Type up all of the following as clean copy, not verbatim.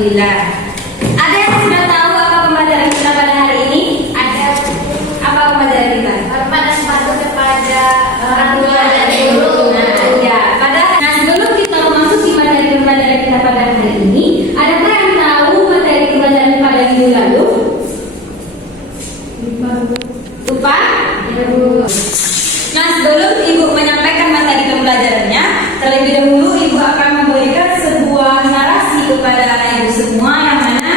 Alhamdulillah. Ada yang sudah tahu apa pembelajaran kita pada hari ini? Ada. Apa pembelajaran kita? Hormat dan patuh kepada Orang tua dan guru. Nah, sebelum kita memasuki materi pembelajaran kita pada hari ini, adakah yang tahu materi pembelajaran pada minggu lalu? Lupa? Nah, sebelum Ibu menyampaikan materi pembelajarannya, terlebih dahulu Ibu akan memberikan sebuah narasi kepada anak Ibu semua yang mana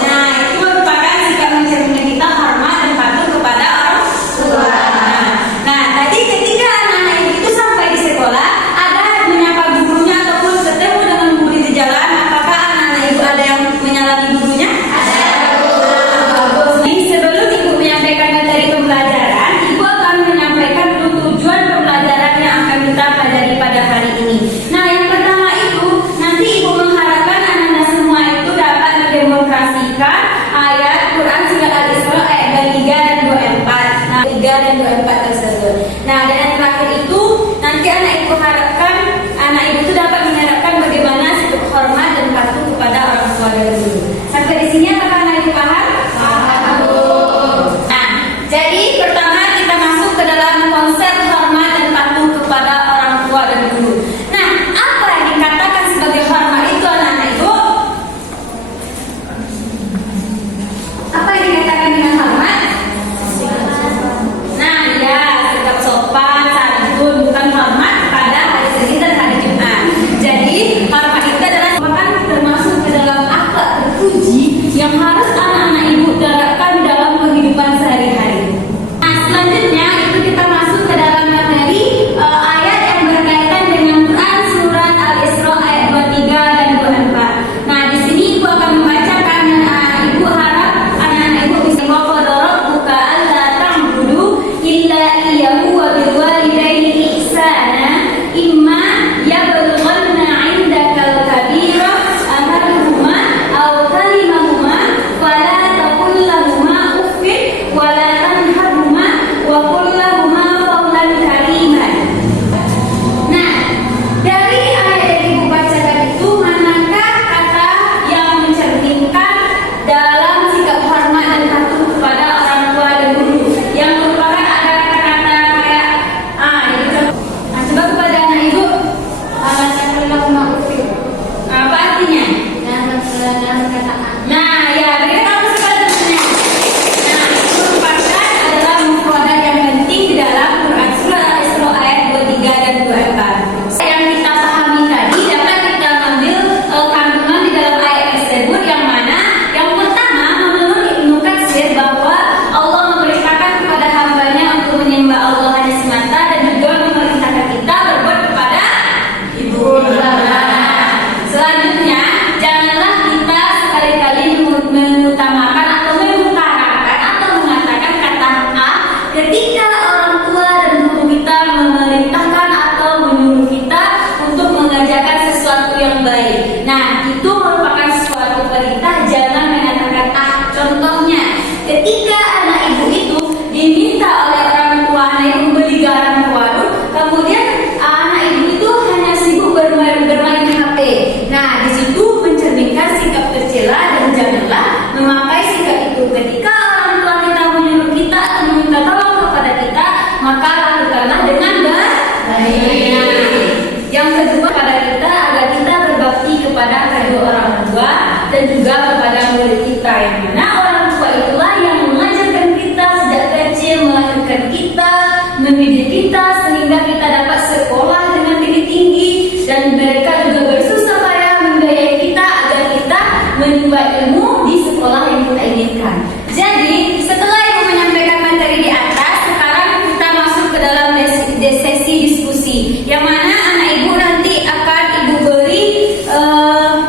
nah, itu merupakan sikap mencerminkan kita hormat dan patuh kepada orang tua. Nah, tadi ketika anak-anak Ibu itu sampai di sekolah, ada menyapa gurunya ataupun ketemu dengan guru di jalan, apakah anak-anak Ibu ada yang menyalami gurunya? Ada. Sebelum Ibu menyampaikan materi pembelajaran, Ibu akan menyampaikan tujuan pembelajaran yang akan kita pelajari pada hari ini. Nah, yang pertama itu, nanti Ibu mengharapkan anak-anak semua itu dapat mendemonstrasikan ayat Quran surat Al-Isra ayat 23 dan 24. Nah, 3 dan 24 tersebut. Nah, dan yang terakhir itu, nanti anak Ibu harapkan anak Ibu itu dapat menerapkan bagaimana sikap hormat dan patuh kepada orang tua dan guru. Sampai di sini apakah anak Ibu paham? Nah, jadi pertama kita masuk ke dalam konsep hormat dan patuh kepada orang tua dan guru. Nah, apa yang dikatakan sebagai hormat itu anak-anak Ibu? Apa yang dikatakan dengan hormat? Nah, ya, sikap sopan, santun, bukan hormat pada hari Senin dan hari Jumat. Jadi, hormat itu adalah termasuk ke dalam akhlak terpuji yang harus anak-anak Ibu terapkan dalam kehidupan sehari-hari. Nah, selanjutnya itu kita masuk ke dalam materi ayat yang berkaitan dengan Quran surat Al-Isra ayat 23 dan 24. Nah, di sini Ibu akan membacakan dan Ibu harap anak-anak Ibu bisa buka alla ta'budu illa iyyahu wa bil walidaini ihsana imma yablughanna 'indakal kabira ahaduhuma aw kalimahuma fala taqul lahumā uffin wa la tanharhumā wa qul lahumā qawlan karīman. Nah, dari ayat yang Ibu bacakan itu, manakah kata yang mencerminkan dalam sikap hormat dan patuh kepada orang tua dan guru? Yang merupakan ada kata-kata kayak gitu. Nah, coba kepada anak Ibu, apa artinya? Nah, ya, mereka tahu sekali artinya. Nah, itu merupakan adalah mufradat yang penting di dalam Quran surah Al-Isra ayat 23 dan 24. Yang kita pahami tadi dapat kita ambil kandungan di dalam ayat tersebut, yang mana yang pertama menurut Ibnu Katsir bahwa Allah memerintahkan kepada hambanya untuk menyembah Allah hanya semata dan juga memerintahkan kita berbuat kepada ibu bapa. Selanjutnya, janganlah kita sekali-kali mengutamakan atau mengutarakan atau mengatakan kata A ketika orang tua dan guru kita memerintahkan atau menyuruh kita untuk mengerjakan sesuatu yang baik. Nah, itu merupakan suatu perintah, jangan mengatakan A. Contohnya, ketika anak Ibu itu diminta oleh orang tua anak Ibu beli garam ke warung, kemudian anak Ibu itu hanya sibuk bermain HP. Nah, di situ mencerminkan sikap tercela dan janganlah memakai sikap itu. Ketika orang tua kita menyuruh kita atau meminta tolong kepada kita, maka lakukanlah dengan baik. Yang kedua, pada kita agar kita berbakti kepada kedua orang tua dan juga kepada murid kita, yang mana orang tua itulah yang mengajarkan kita sejak kecil, melahirkan kita, mendidik kita sehingga kita dapat sekolah dengan tinggi tinggi, dan mereka juga bersusah payah membiayai kita agar kita menimba ilmu di sekolah yang kita inginkan. Jadi, setelah Ibu menyampaikan materi di atas, sekarang kita masuk ke dalam sesi diskusi, yang mana anak Ibu nanti akan Ibu beri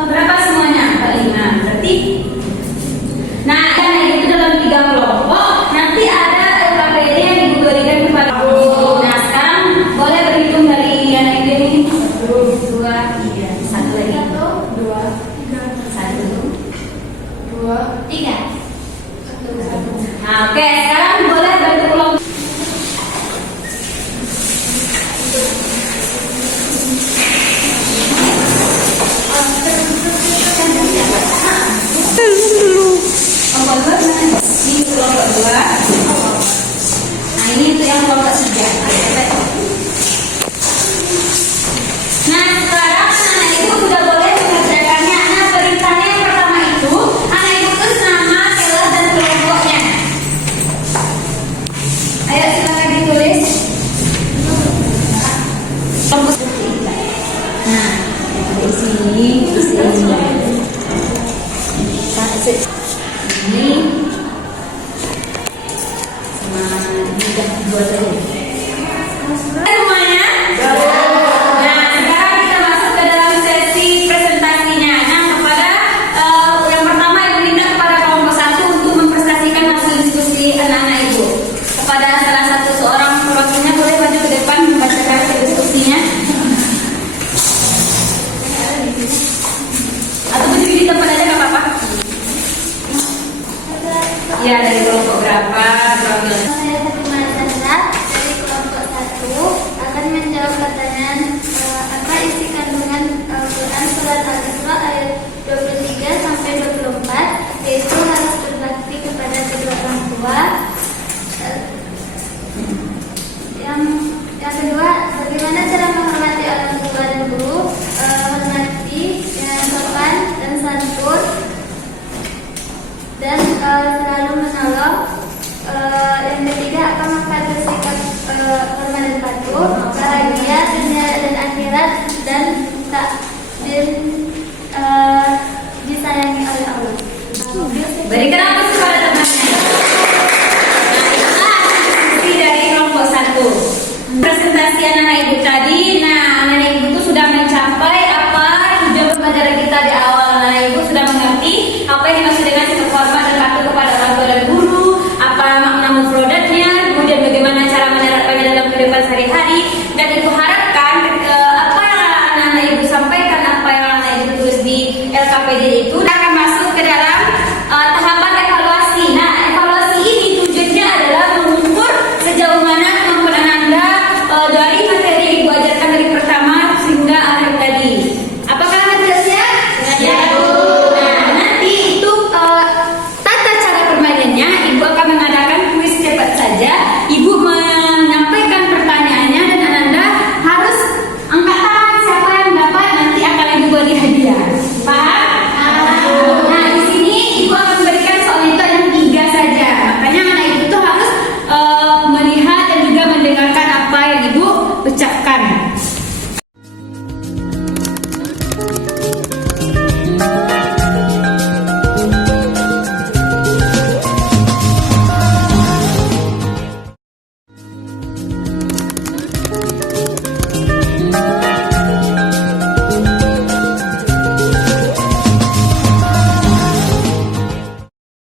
berapa semuanya? 5. Berarti Sa-